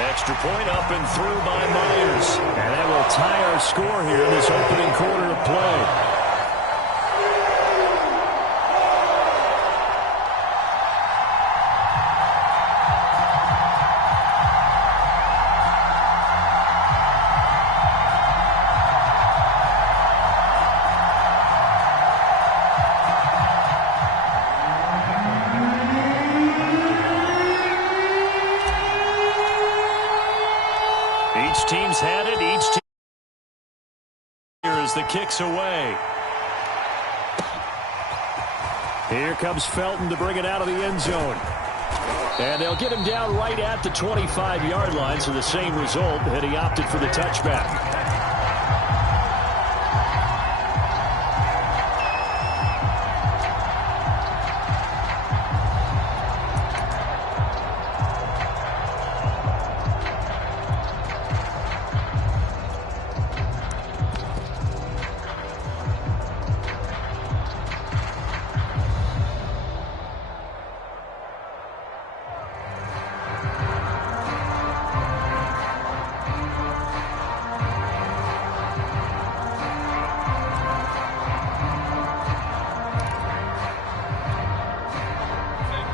Extra point up and through by Myers. And that will tie our score here in this opening quarter of play. Each team's had it. Each team here as the kick's away. Here comes Felton to bring it out of the end zone. And they'll get him down right at the 25-yard line, so the same result, and he opted for the touchback.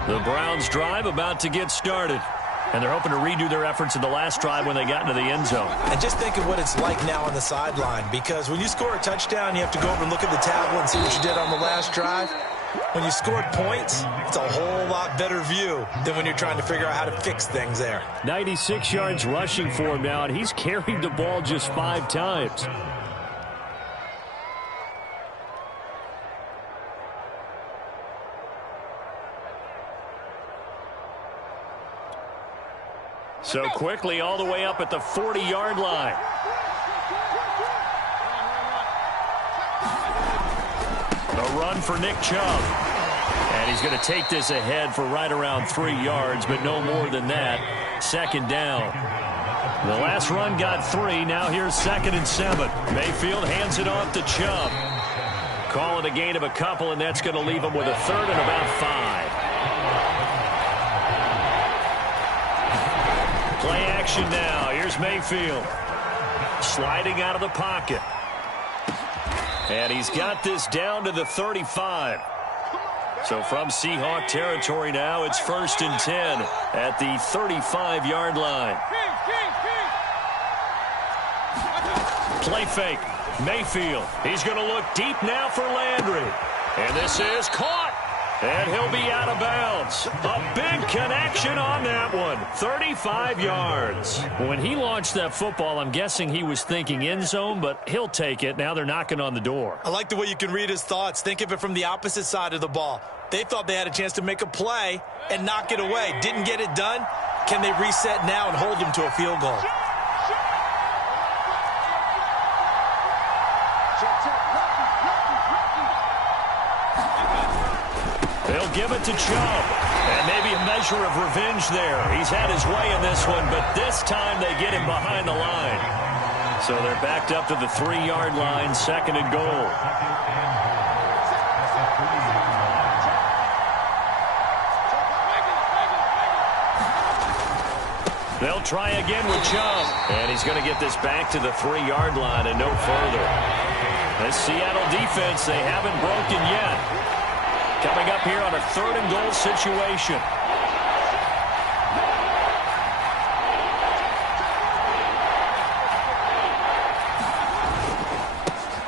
The Browns drive about to get started. And they're hoping to redo their efforts in the last drive when they got into the end zone. And just think of what it's like now on the sideline, because when you score a touchdown, you have to go over and look at the tablet and see what you did on the last drive. When you scored points, it's a whole lot better view than when you're trying to figure out how to fix things there. 96 yards rushing for him now, and he's carried the ball just 5 times. So quickly all the way up at the 40-yard line. A run for Nick Chubb. And he's going to take this ahead for right around 3 yards, but no more than that. Second down. The last run got 3. Now here's 2nd and 7. Mayfield hands it off to Chubb. Call it a gain of a couple, and that's going to leave him with a 3rd and about 5. Play action now. Here's Mayfield. Sliding out of the pocket. And he's got this down to the 35. So from Seahawk territory now, it's 1st and 10 at the 35-yard line. Play fake. Mayfield. He's going to look deep now for Landry. And this is caught. And he'll be out of bounds. A big connection on that one. 35 yards. When he launched that football, I'm guessing he was thinking end zone, but he'll take it. Now they're knocking on the door. I like the way you can read his thoughts. Think of it from the opposite side of the ball. They thought they had a chance to make a play and knock it away. Didn't get it done. Can they reset now and hold him to a field goal? They'll give it to Chubb. And maybe a measure of revenge there. He's had his way in this one, but this time they get him behind the line. So they're backed up to the 3-yard line, 2nd and goal. They'll try again with Chubb. And he's going to get this back to the 3-yard line and no further. This Seattle defense, they haven't broken yet. Coming up here on a 3rd and goal situation.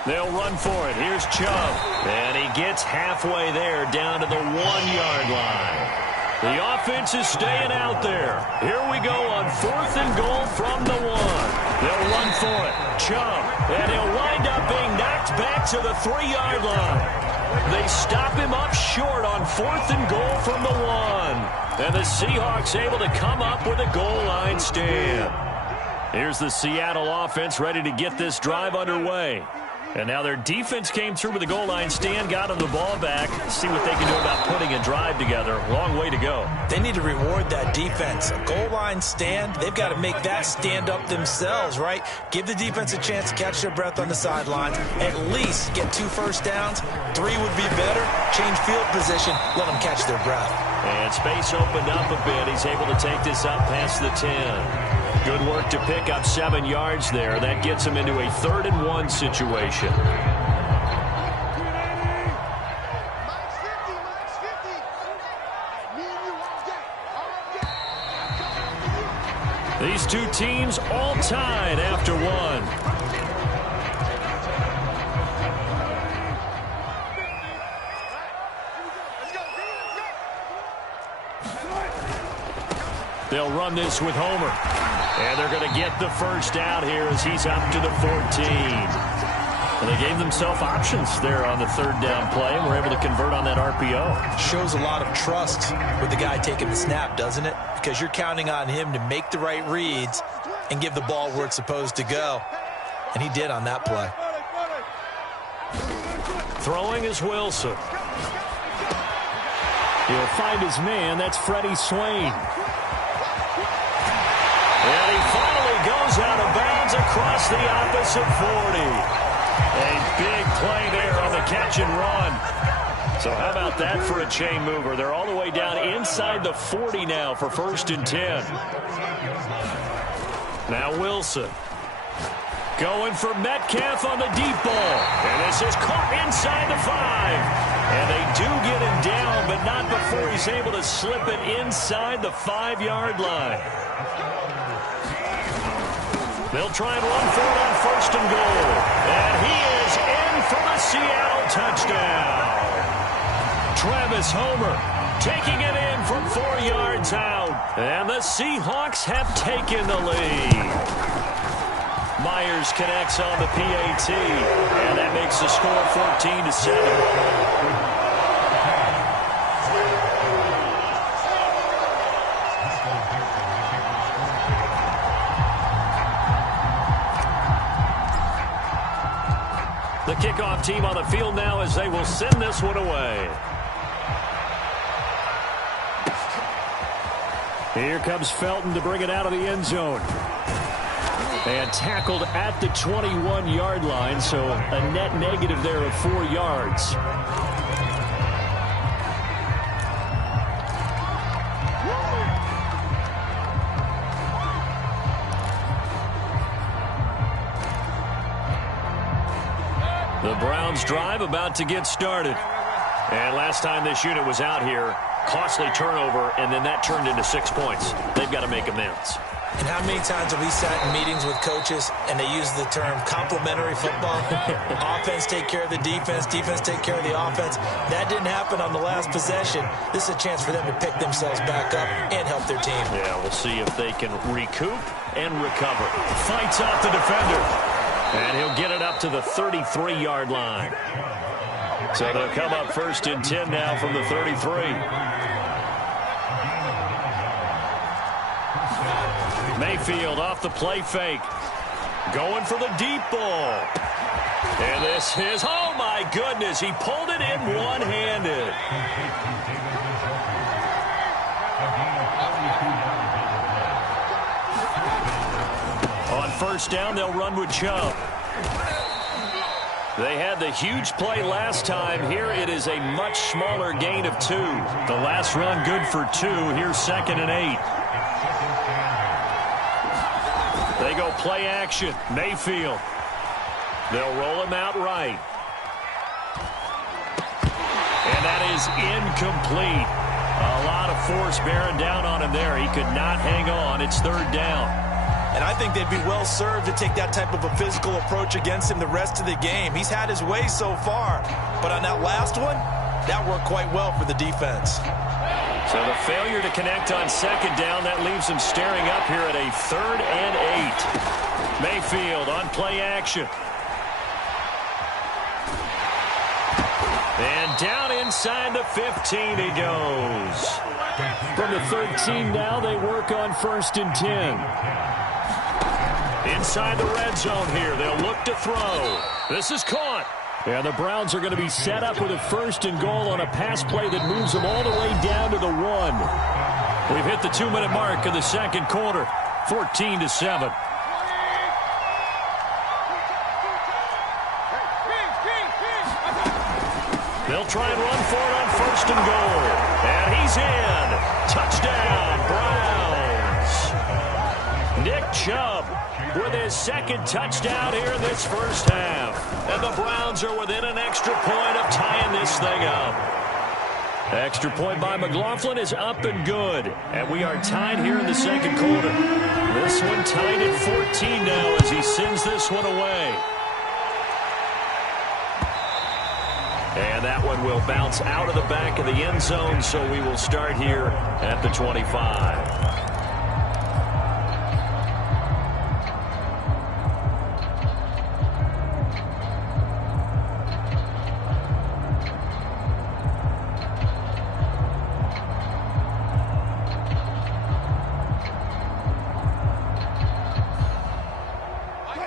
They'll run for it. Here's Chubb. And he gets halfway there down to the 1-yard line. The offense is staying out there. Here we go on 4th and goal from the 1. They'll run for it. Chubb. And he'll wind up being knocked back to the 3-yard line. They stop him up short on 4th and goal from the 1. And the Seahawks able to come up with a goal line stand. Here's the Seattle offense ready to get this drive underway. And now their defense came through with the goal line stand, got them the ball back. See what they can do about putting a drive together. Long way to go. They need to reward that defense. A goal line stand, they've got to make that stand up themselves, right? Give the defense a chance to catch their breath on the sidelines. At least get 2 first downs. 3 would be better. Change field position. Let them catch their breath. And space opened up a bit. He's able to take this up past the 10. Good work to pick up 7 yards there. That gets him into a 3rd and 1 situation. These two teams all tied after 1. They'll run this with Homer. And they're going to get the first out here as he's up to the 14. And they gave themselves options there on the 3rd down play and were able to convert on that RPO. Shows a lot of trust with the guy taking the snap, doesn't it? Because you're counting on him to make the right reads and give the ball where it's supposed to go. And he did on that play. Throwing is Wilson. He'll find his man. That's Freddie Swain. And he finally goes out of bounds across the opposite 40. A big play there on the catch and run. So how about that for a chain mover? They're all the way down inside the 40 now for 1st and 10. Now Wilson. Going for Metcalf on the deep ball. And this is caught inside the 5. And they do get him down, but not before he's able to slip it inside the 5-yard line. They'll try and run for it on 1st and goal. And he is in for the Seattle touchdown. Travis Homer taking it in from 4 yards out. And the Seahawks have taken the lead. Myers connects on the PAT. And that makes the score 14-7. The kickoff team on the field now as they will send this one away. Here comes Felton to bring it out of the end zone. And tackled at the 21-yard line, so a net negative there of 4 yards. The Browns drive about to get started. And last time this unit was out here, costly turnover, and then that turned into 6 points. They've got to make amends. And how many times have we sat in meetings with coaches and they use the term complementary football? Offense take care of the defense, defense take care of the offense. That didn't happen on the last possession. This is a chance for them to pick themselves back up and help their team. Yeah, we'll see if they can recoup and recover. Fights off the defender. And he'll get it up to the 33-yard line. So they'll come up 1st and 10 now from the 33. Mayfield off the play fake. Going for the deep ball. And this is, oh my goodness, he pulled it in one-handed. On 1st down, they'll run with Chubb. They had the huge play last time. Here it is a much smaller gain of 2. The last run good for 2. Here's 2nd and 8. They go play action. Mayfield. They'll roll him out right. And that is incomplete. A lot of force bearing down on him there. He could not hang on. It's 3rd down. And I think they'd be well served to take that type of a physical approach against him the rest of the game. He's had his way so far. But on that last one, that worked quite well for the defense. So the failure to connect on 2nd down, that leaves him staring up here at a 3rd and 8. Mayfield on play action. And down inside the 15 he goes. From the 13 now, they work on 1st and 10. Inside the red zone here, they'll look to throw. This is caught. And the Browns are going to be set up with a 1st and goal on a pass play that moves them all the way down to the 1. We've hit the 2-minute mark of the 2nd quarter, 14-7. They'll try and run for it on 1st and goal. And he's in. Touchdown, Browns. Nick Chubb with his second touchdown here in this first half. And the Browns are within an extra point of tying this thing up. Extra point by McLaughlin is up and good. And we are tied here in the second quarter. This one tied at 14 now as he sends this one away. And that one will bounce out of the back of the end zone, so we will start here at the 25.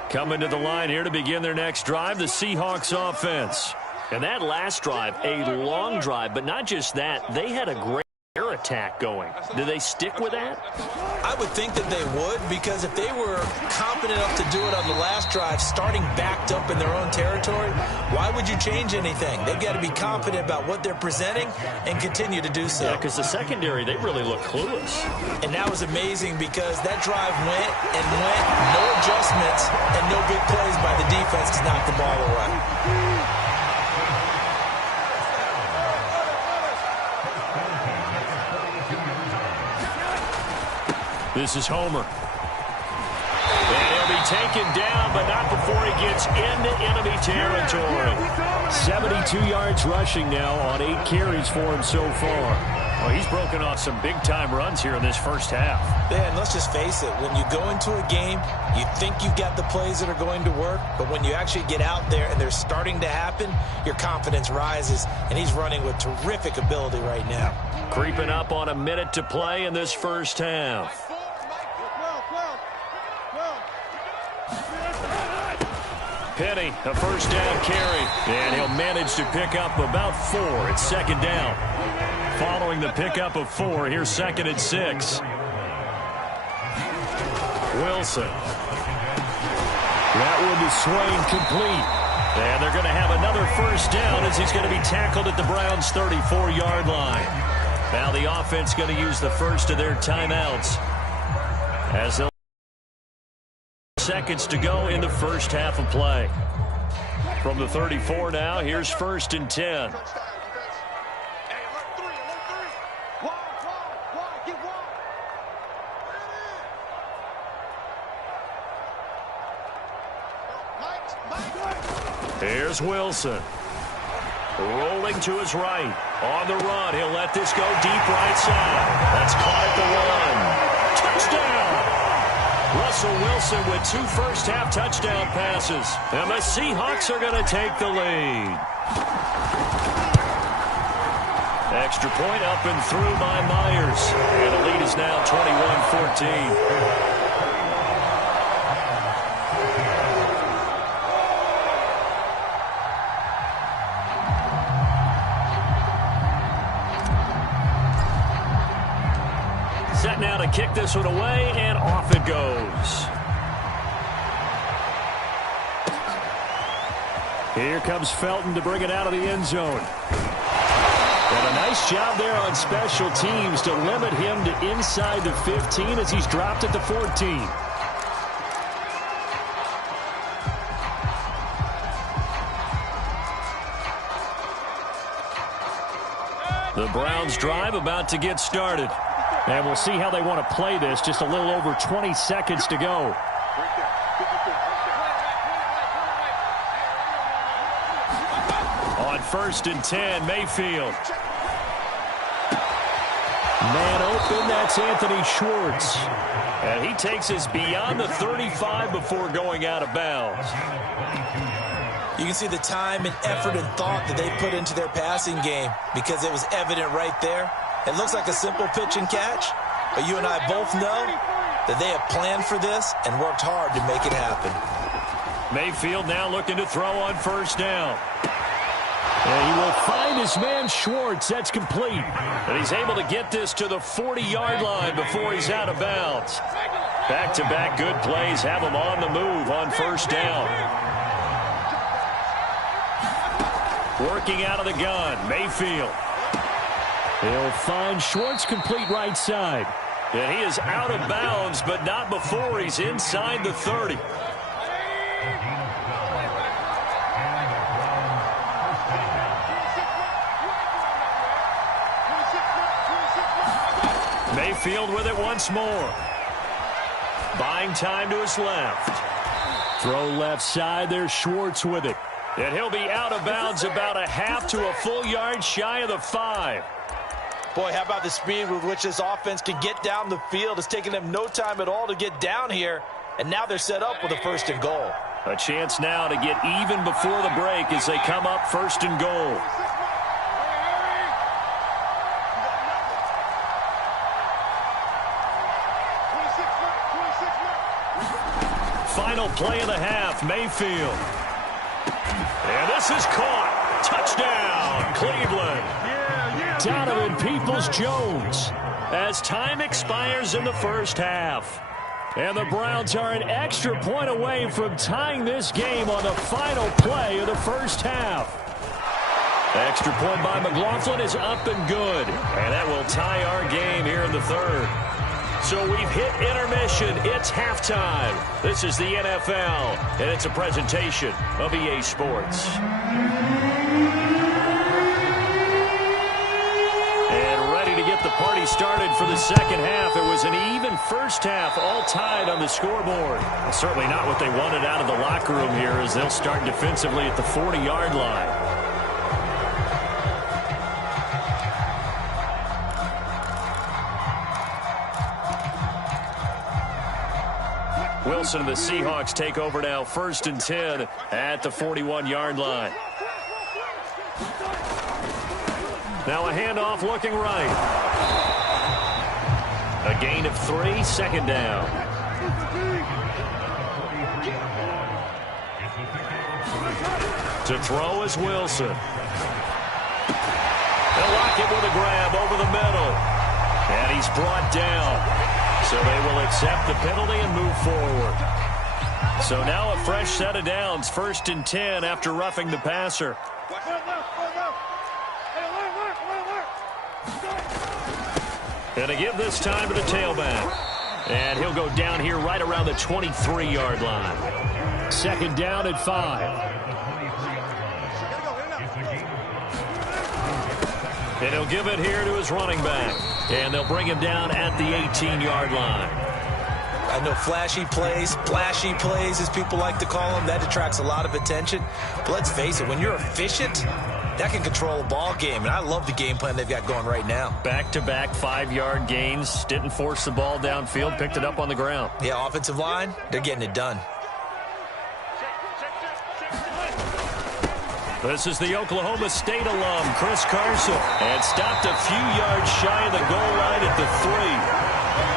Coming to the line here to begin their next drive, the Seahawks offense. And that last drive, a long drive, but not just that. They had a great air attack going. Do they stick with that? I would think that they would, because if they were confident enough to do it on the last drive, starting backed up in their own territory, why would you change anything? They've got to be confident about what they're presenting and continue to do so. Yeah, because the secondary, they really look clueless. And that was amazing because that drive went and went, no adjustments, and no big plays by the defense to knock the ball away. This is Homer. And he'll be taken down, but not before he gets into enemy territory. 72 yards rushing now on 8 carries for him so far. Well, he's broken off some big-time runs here in this first half. Yeah, and let's just face it. When you go into a game, you think you've got the plays that are going to work, but when you actually get out there and they're starting to happen, your confidence rises, and he's running with terrific ability right now. Creeping up on a minute to play in this first half. Penny, a first down carry, and he'll manage to pick up about 4. It's second down. Following the pickup of 4, here's 2nd and 6. Wilson. That one is swing complete. And they're going to have another first down as he's going to be tackled at the Browns' 34-yard line. Now the offense going to use the first of their timeouts as they'll seconds to go in the first half of play. From the 34 now, here's 1st and 10. Here's Wilson. Rolling to his right. On the run, he'll let this go deep right side. That's caught at the 1. Touchdown! Russell Wilson with 2 first-half touchdown passes. And the Seahawks are going to take the lead. Extra point up and through by Myers. And the lead is now 21-14. Set now to kick this one away, and off it goes. Here comes Felton to bring it out of the end zone. And a nice job there on special teams to limit him to inside the 15 as he's dropped at the 14. The Browns drive about to get started. And we'll see how they want to play this. Just a little over 20 seconds to go. On 1st and 10, Mayfield. Man open, that's Anthony Schwartz. And he takes us beyond the 35 before going out of bounds. You can see the time and effort and thought that they put into their passing game because it was evident right there. It looks like a simple pitch and catch, but you and I both know that they have planned for this and worked hard to make it happen. Mayfield now looking to throw on 1st down. And he will find his man Schwartz. That's complete. And he's able to get this to the 40-yard line before he's out of bounds. Back-to-back good plays have him on the move on 1st down. Working out of the gun, Mayfield. He'll find Schwartz complete right side. And he is out of bounds, but not before he's inside the 30. Mayfield with it once more. Buying time to his left. Throw left side. There's Schwartz with it. And he'll be out of bounds about a half to a full yard shy of the 5. Boy, how about the speed with which this offense can get down the field? It's taken them no time at all to get down here. And now they're set up with a 1st and goal. A chance now to get even before the break as they come up 1st and goal. Final play of the half, Mayfield. And this is caught. Touchdown, Cleveland. Donovan Peoples-Jones as time expires in the 1st half. And the Browns are an extra point away from tying this game on the final play of the 1st half. Extra point by McLaughlin is up and good. And that will tie our game here in the 3rd. So we've hit intermission. It's halftime. This is the NFL, and it's a presentation of EA Sports. And ready to get the party started for the 2nd half. It was an even 1st half, all tied on the scoreboard. Well, certainly not what they wanted out of the locker room here as they'll start defensively at the 40-yard line. Wilson and the Seahawks take over now, 1st and 10 at the 41-yard line. Now a handoff looking right. A gain of 3, 2nd down. To throw is Wilson. They'll lock it with a grab over the middle. And he's brought down. So they will accept the penalty and move forward. So now a fresh set of downs, 1st and 10 after roughing the passer. And to give this time to the tailback. And he'll go down here right around the 23-yard line. 2nd down at 5. And he'll give it here to his running back. And they'll bring him down at the 18-yard line. I know flashy plays, flashy plays, as people like to call them, that attracts a lot of attention. But let's face it, when you're efficient, that can control a ball game. And I love the game plan they've got going right now. Back-to-back 5-yard gains. Didn't force the ball downfield. Picked it up on the ground. Yeah, offensive line, they're getting it done. This is the Oklahoma State alum, Chris Carson, and stopped a few yards shy of the goal line at the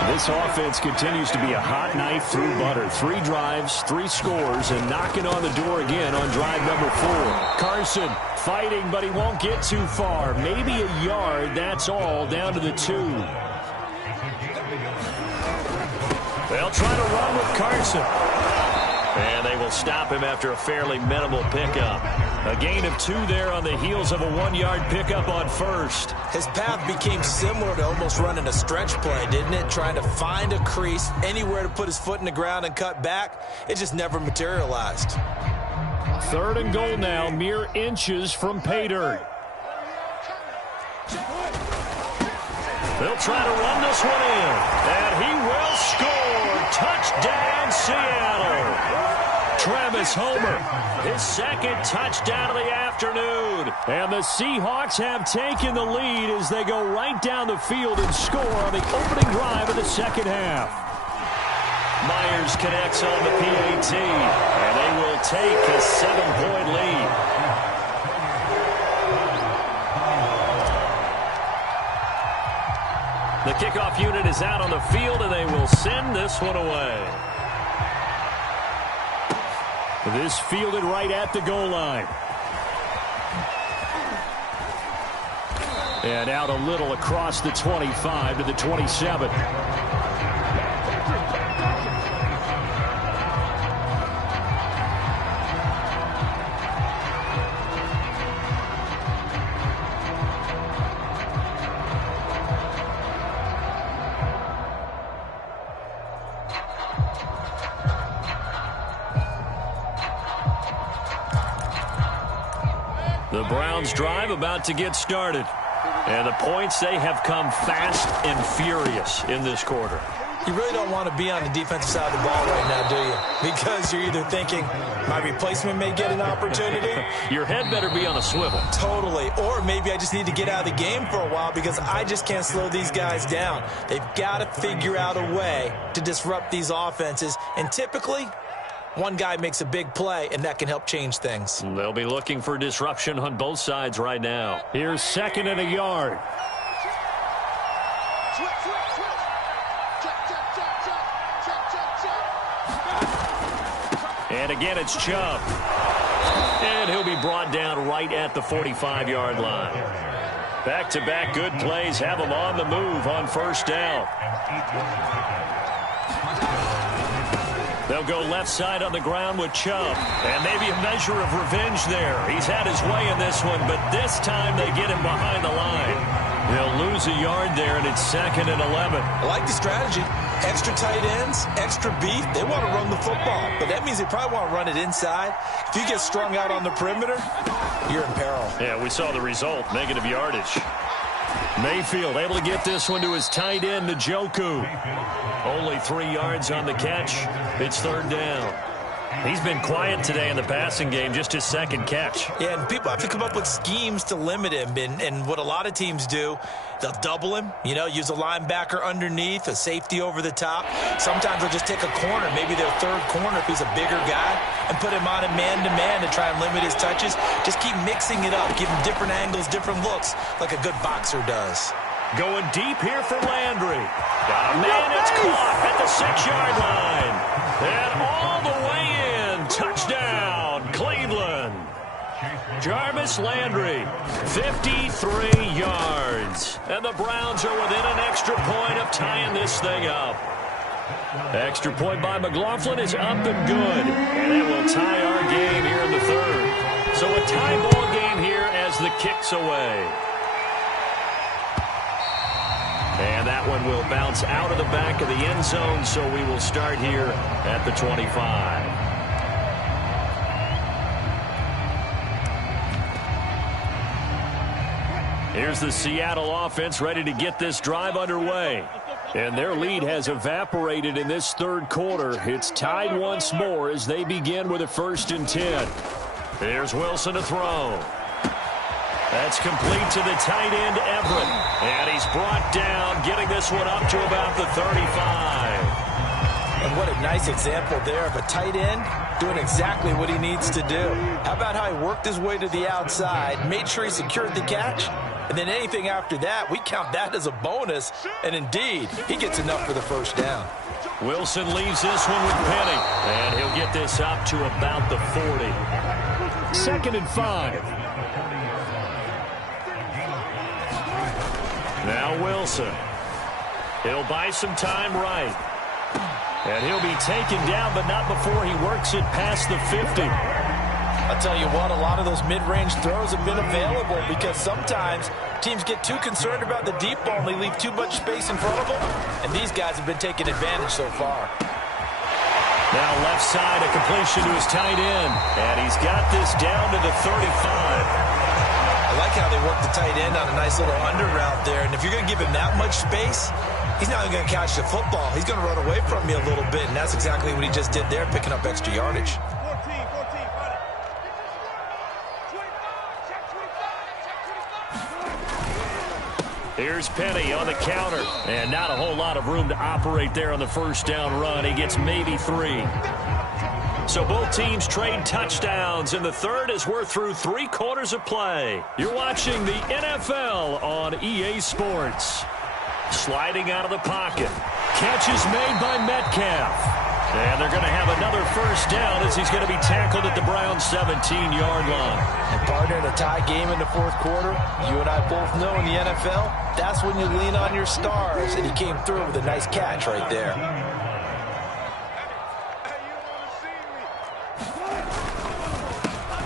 3. This offense continues to be a hot knife through butter. 3 drives, 3 scores, and knocking on the door again on drive number 4. Carson fighting, but he won't get too far. Maybe a yard, that's all, down to the 2. They'll try to run with Carson. And they will stop him after a fairly minimal pickup. A gain of 2 there on the heels of a 1-yard pickup on 1st. His path became similar to almost running a stretch play, didn't it? Trying to find a crease, anywhere to put his foot in the ground and cut back. It just never materialized. 3rd and goal now, mere inches from pay dirt. They'll try to run this one in. And he will score. Touchdown, Seattle. Travis Homer, his 2nd touchdown of the afternoon. And the Seahawks have taken the lead as they go right down the field and score on the opening drive of the 2nd half. Myers connects on the PAT, and they will take a 7-point lead. The kickoff unit is out on the field, and they will send this one away. This fielded right at the goal line. And out a little across the 25 to the 27. The Browns drive about to get started. And the points, they have come fast and furious in this quarter. You really don't want to be on the defensive side of the ball right now, do you? Because you're either thinking, my replacement may get an opportunity. Your head better be on a swivel. Totally. Or maybe I just need to get out of the game for a while because I just can't slow these guys down. They've got to figure out a way to disrupt these offenses. And typically, one guy makes a big play, and that can help change things. They'll be looking for disruption on both sides right now. Here's 2nd and a yard. And again, it's Chubb. And he'll be brought down right at the 45-yard line. Back-to-back good plays have him on the move on 1st down. They'll go left side on the ground with Chubb. And maybe a measure of revenge there. He's had his way in this one, but this time they get him behind the line. They'll lose a yard there, and it's 2nd and 11. I like the strategy. Extra tight ends, extra beef. They want to run the football, but that means they probably want to run it inside. If you get strung out on the perimeter, you're in peril. Yeah, we saw the result, negative yardage. Mayfield able to get this one to his tight end, Njoku. Only 3 yards on the catch. It's 3rd down. He's been quiet today in the passing game, just his 2nd catch. Yeah, and people have to come up with schemes to limit him. And what a lot of teams do, they'll double him, use a linebacker underneath, a safety over the top. Sometimes they'll just take a corner, maybe their 3rd corner if he's a bigger guy, and put him on a man-to-man to try and limit his touches. Just keep mixing it up, give him different angles, different looks, like a good boxer does. Going deep here for Landry. Got a man that's caught at the 6-yard line. And all the way in. Touchdown, Cleveland. Jarvis Landry, 53 yards. And the Browns are within an extra point of tying this thing up. Extra point by McLaughlin is up and good. And it will tie our game here in the 3rd. So a tie ball game here as the kick's away. And that one will bounce out of the back of the end zone, so we will start here at the 25. Here's the Seattle offense ready to get this drive underway. And their lead has evaporated in this 3rd quarter. It's tied once more as they begin with a 1st and 10. Here's Wilson to throw. That's complete to the tight end, Everett. And he's brought down, getting this one up to about the 35. And what a nice example there of a tight end doing exactly what he needs to do. How about how he worked his way to the outside, made sure he secured the catch, and then anything after that, we count that as a bonus. And indeed, he gets enough for the 1st down. Wilson leaves this one with Penny. And he'll get this up to about the 40. 2nd and 5. Now Wilson. He'll buy some time right. And he'll be taken down, but not before he works it past the 50. I'll tell you what, a lot of those mid-range throws have been available because sometimes teams get too concerned about the deep ball and they leave too much space in front of them. And these guys have been taking advantage so far. Now left side, a completion to his tight end. And he's got this down to the 35. I like how they work the tight end on a nice little under route there. And if you're going to give him that much space, he's not even going to catch the football. He's going to run away from you a little bit, and that's exactly what he just did there, picking up extra yardage. Here's Penny on the counter. And not a whole lot of room to operate there on the 1st down run. He gets maybe 3. So both teams trade touchdowns in the 3rd as we're through 3 quarters of play. You're watching the NFL on EA Sports. Sliding out of the pocket. Catch is made by Metcalf. And they're going to have another 1st down as he's going to be tackled at the Browns' 17-yard line. And partner, in a tie game in the 4th quarter, you and I both know in the NFL, that's when you lean on your stars. And he came through with a nice catch right there.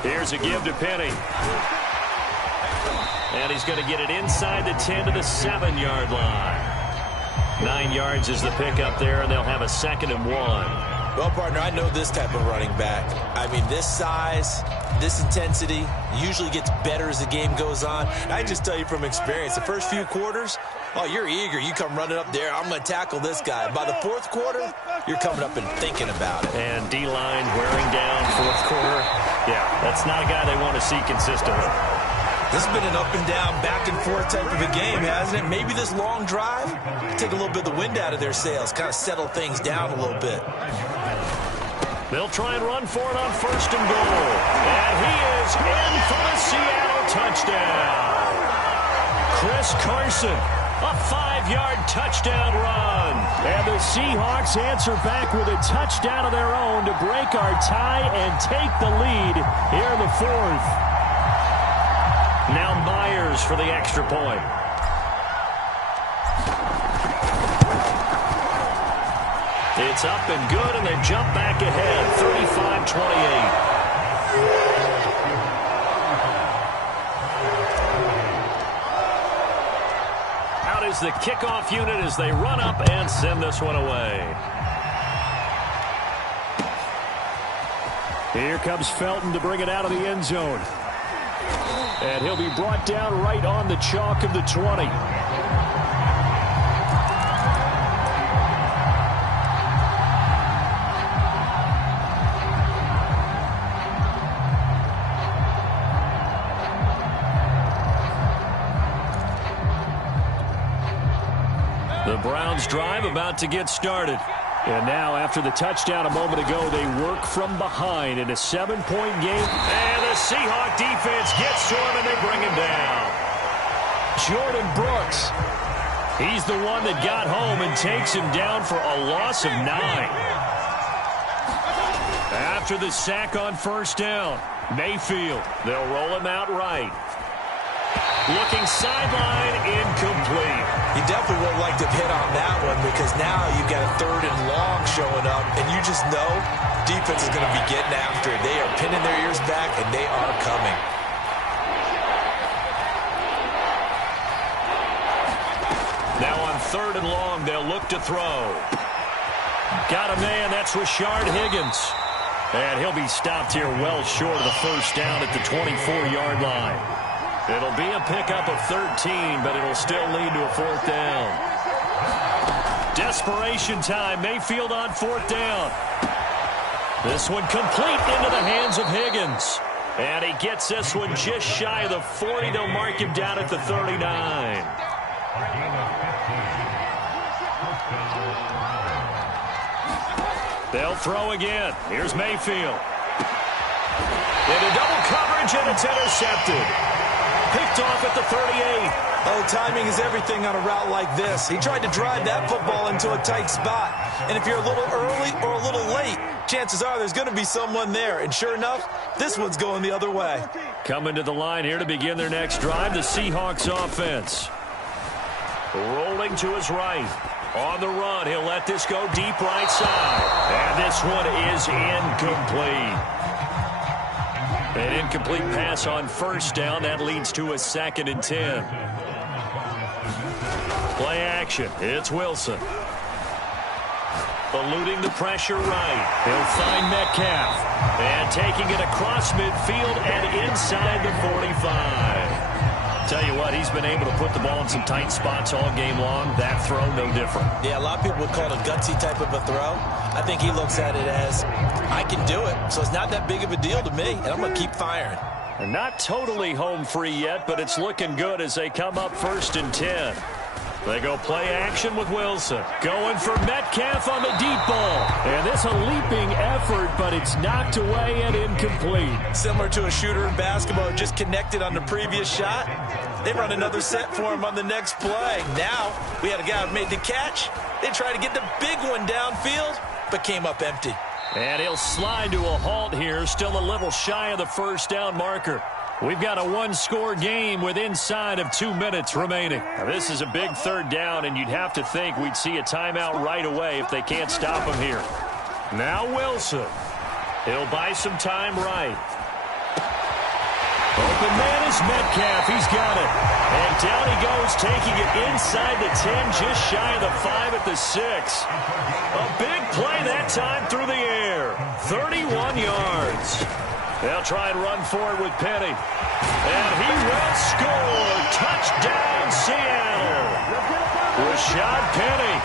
Here's a give to Penny. And he's going to get it inside the 10 to the 7-yard line. 9 yards is the pickup there, and they'll have a 2nd and 1. Well, partner, I know this type of running back. I mean, this size, this intensity usually gets better as the game goes on. I just tell you from experience, the first few quarters, oh, you're eager. You come running up there, I'm going to tackle this guy. By the fourth quarter, you're coming up and thinking about it. And D-line wearing down fourth quarter. Yeah, that's not a guy they want to see consistently. This has been an up and down, back and forth type of a game, hasn't it? Maybe this long drive, take a little bit of the wind out of their sails, kind of settle things down a little bit. They'll try and run for it on first and goal. And he is in for the Seattle touchdown. Chris Carson, a 5-yard touchdown run. And the Seahawks answer back with a touchdown of their own to break our tie and take the lead here in the fourth. Now Myers for the extra point. It's up and good, and they jump back ahead, 35-28. Out is the kickoff unit as they run up and send this one away. Here comes Felton to bring it out of the end zone. And he'll be brought down right on the chalk of the 20. The Browns drive about to get started. And now, after the touchdown a moment ago, they work from behind in a 7-point game. And the Seahawk defense gets to him, and they bring him down. Jordan Brooks. He's the one that got home and takes him down for a loss of 9. After the sack on first down, Mayfield. They'll roll him out right. Looking sideline, incomplete. You definitely would like to have hit on that one because now you've got a 3rd and long showing up, and you just know defense is going to be getting after it. They are pinning their ears back, and they are coming. Now on 3rd and long, they'll look to throw. Got a man, that's Rashard Higgins. And he'll be stopped here well short of the first down at the 24-yard line. It'll be a pickup of 13, but it'll still lead to a 4th down. Desperation time. Mayfield on 4th down. This one complete into the hands of Higgins. And he gets this one just shy of the 40. They'll mark him down at the 39. They'll throw again. Here's Mayfield. Into double coverage, and it's intercepted. Picked off at the 38. Oh, timing is everything on a route like this. He tried to drive that football into a tight spot. And if you're a little early or a little late, chances are there's going to be someone there. And sure enough, this one's going the other way. Coming to the line here to begin their next drive, the Seahawks offense. Rolling to his right. On the run, he'll let this go deep right side. And this one is incomplete. An incomplete pass on first down. That leads to a 2nd and 10. Play action. It's Wilson. Eluding the pressure right. He'll find Metcalf. And taking it across midfield and inside the 45. Tell you what, he's been able to put the ball in some tight spots all game long. That throw, no different. Yeah, a lot of people would call it a gutsy type of a throw. I think he looks at it as, I can do it, so it's not that big of a deal to me, and I'm going to keep firing. And not totally home free yet, but it's looking good as they come up 1st and 10. They go play action with Wilson. Going for Metcalf on the deep ball. And this a leaping effort, but it's knocked away and incomplete. Similar to a shooter in basketball, just connected on the previous shot. They run another set for him on the next play. Now, we had a guy who made the catch. They tried to get the big one downfield, but came up empty. And he'll slide to a halt here, still a little shy of the first down marker. We've got a one-score game with inside of 2 minutes remaining. Now, this is a big 3rd down, and you'd have to think we'd see a timeout right away if they can't stop him here. Now Wilson. He'll buy some time right. Open man is Metcalf. He's got it. And down he goes, taking it inside the 10, just shy of the 5 at the 6. A big play that time through the air. 31 yards. They'll try and run for it with Penny. And he will score. Touchdown, Seattle. Rashad Penny,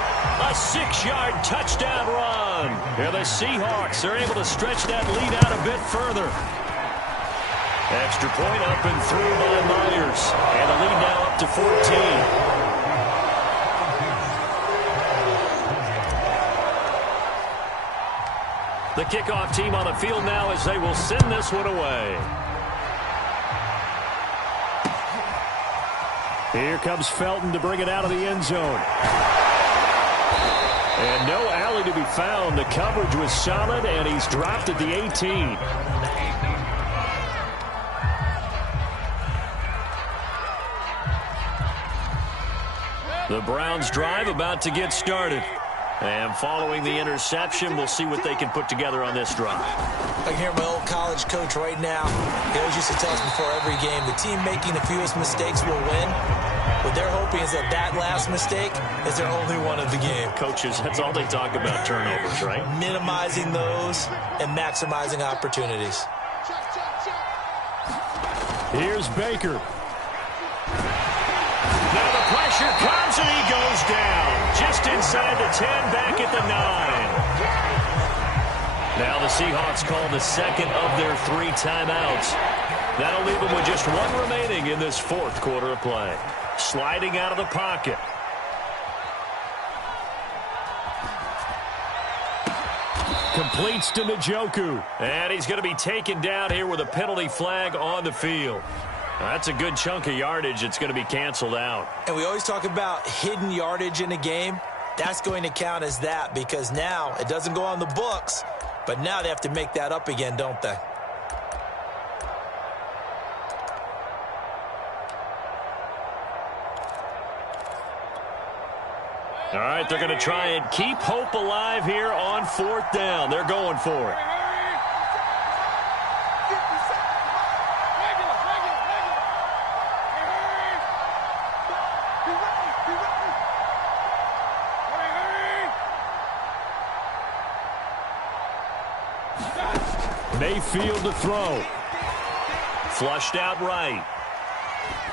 a 6-yard touchdown run. Here the Seahawks are able to stretch that lead out a bit further. Extra point up and through by Myers. And the lead now up to 14. The kickoff team on the field now as they will send this one away. Here comes Felton to bring it out of the end zone. And no alley to be found. The coverage was solid, and he's dropped at the 18. The Browns drive about to get started. And following the interception, we'll see what they can put together on this drive. I can hear my old college coach right now. He always used to tell us before every game, the team making the fewest mistakes will win. What they're hoping is that that last mistake is their only one of the game. Coaches, that's all they talk about, turnovers, right? Minimizing those and maximizing opportunities. Here's Baker. Now the pressure comes and he goes down. Just inside the 10, back at the 9. Now the Seahawks call the second of their 3 timeouts. That'll leave them with just 1 remaining in this 4th quarter of play. Sliding out of the pocket. Completes to Njoku. And he's going to be taken down here with a penalty flag on the field. That's a good chunk of yardage. It's going to be canceled out. And we always talk about hidden yardage in a game. That's going to count as that because now it doesn't go on the books, but now they have to make that up again, don't they? All right, they're going to try and keep hope alive here on 4th down. They're going for it. Mayfield to throw. Flushed out right.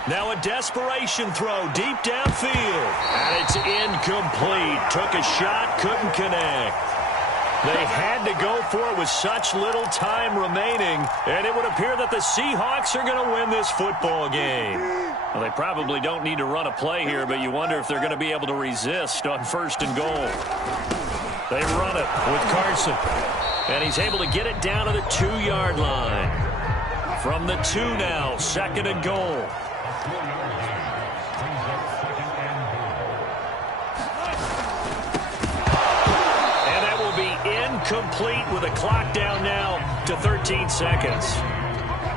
Now a desperation throw deep downfield. And it's incomplete. Took a shot, couldn't connect. They had to go for it with such little time remaining. And it would appear that the Seahawks are going to win this football game. Well, they probably don't need to run a play here, but you wonder if they're going to be able to resist on 1st and goal. They run it with Carson. And he's able to get it down to the 2-yard line. From the 2 now, 2nd and goal. And that will be incomplete with a clock down now to 13 seconds.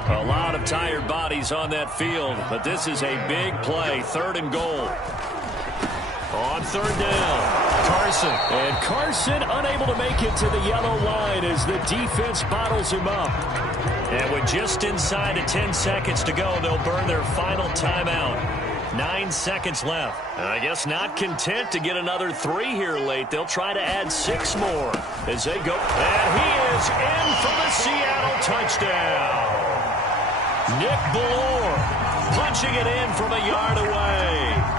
A lot of tired bodies on that field, but this is a big play, 3rd and goal. On 3rd down. Carson. And Carson unable to make it to the yellow line as the defense bottles him up. And with just inside of 10 seconds to go, they'll burn their final timeout. 9 seconds left. And I guess not content to get another 3 here late. They'll try to add 6 more as they go. And he is in for the Seattle touchdown. Nick Ballore punching it in from a yard away.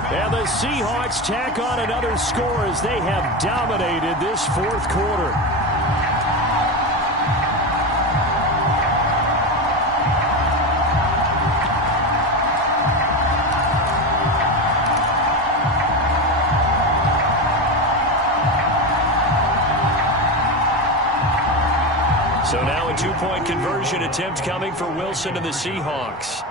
And the Seahawks tack on another score as they have dominated this 4th quarter. So now a 2-point conversion attempt coming for Wilson and the Seahawks.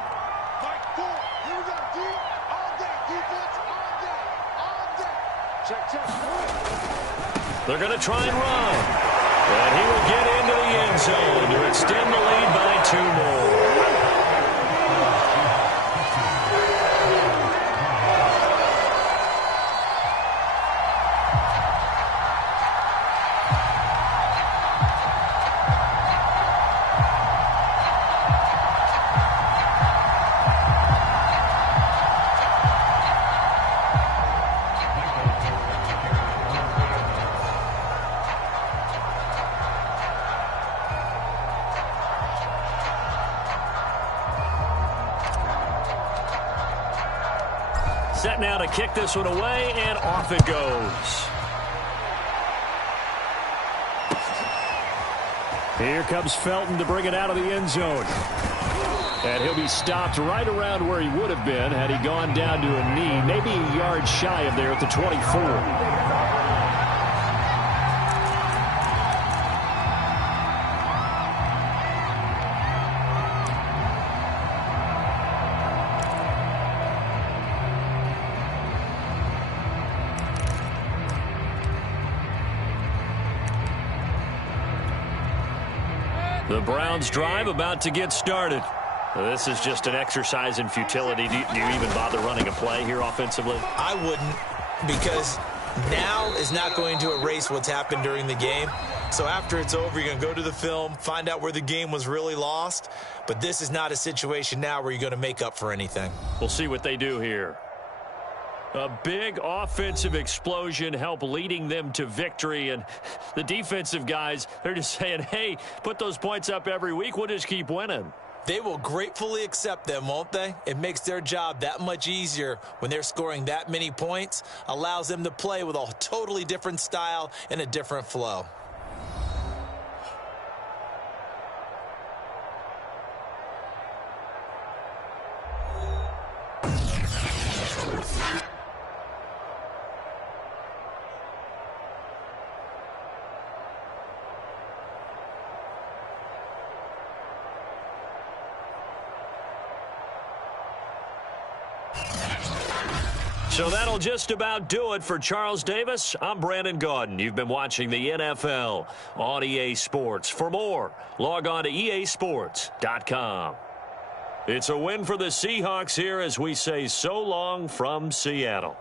They're going to try and run. And he will get into the end zone to extend the lead by 2 more. now to kick this one away, and off it goes. Here comes Felton to bring it out of the end zone. And he'll be stopped right around where he would have been had he gone down to a knee, maybe a yard shy of there at the 24. The Browns' drive about to get started. This is just an exercise in futility. Do you even bother running a play here offensively? I wouldn't, because now is not going to erase what's happened during the game. So after it's over, you're going to go to the film, find out where the game was really lost. But this is not a situation now where you're going to make up for anything. We'll see what they do here. A big offensive explosion helped leading them to victory. And the defensive guys, they're just saying, hey, put those points up every week. We'll just keep winning. They will gratefully accept them, won't they? It makes their job that much easier when they're scoring that many points. Allows them to play with a totally different style and a different flow. So that'll just about do it for Charles Davis. I'm Brandon Gaudin. You've been watching the NFL on EA Sports. For more, log on to easports.com. It's a win for the Seahawks here as we say so long from Seattle.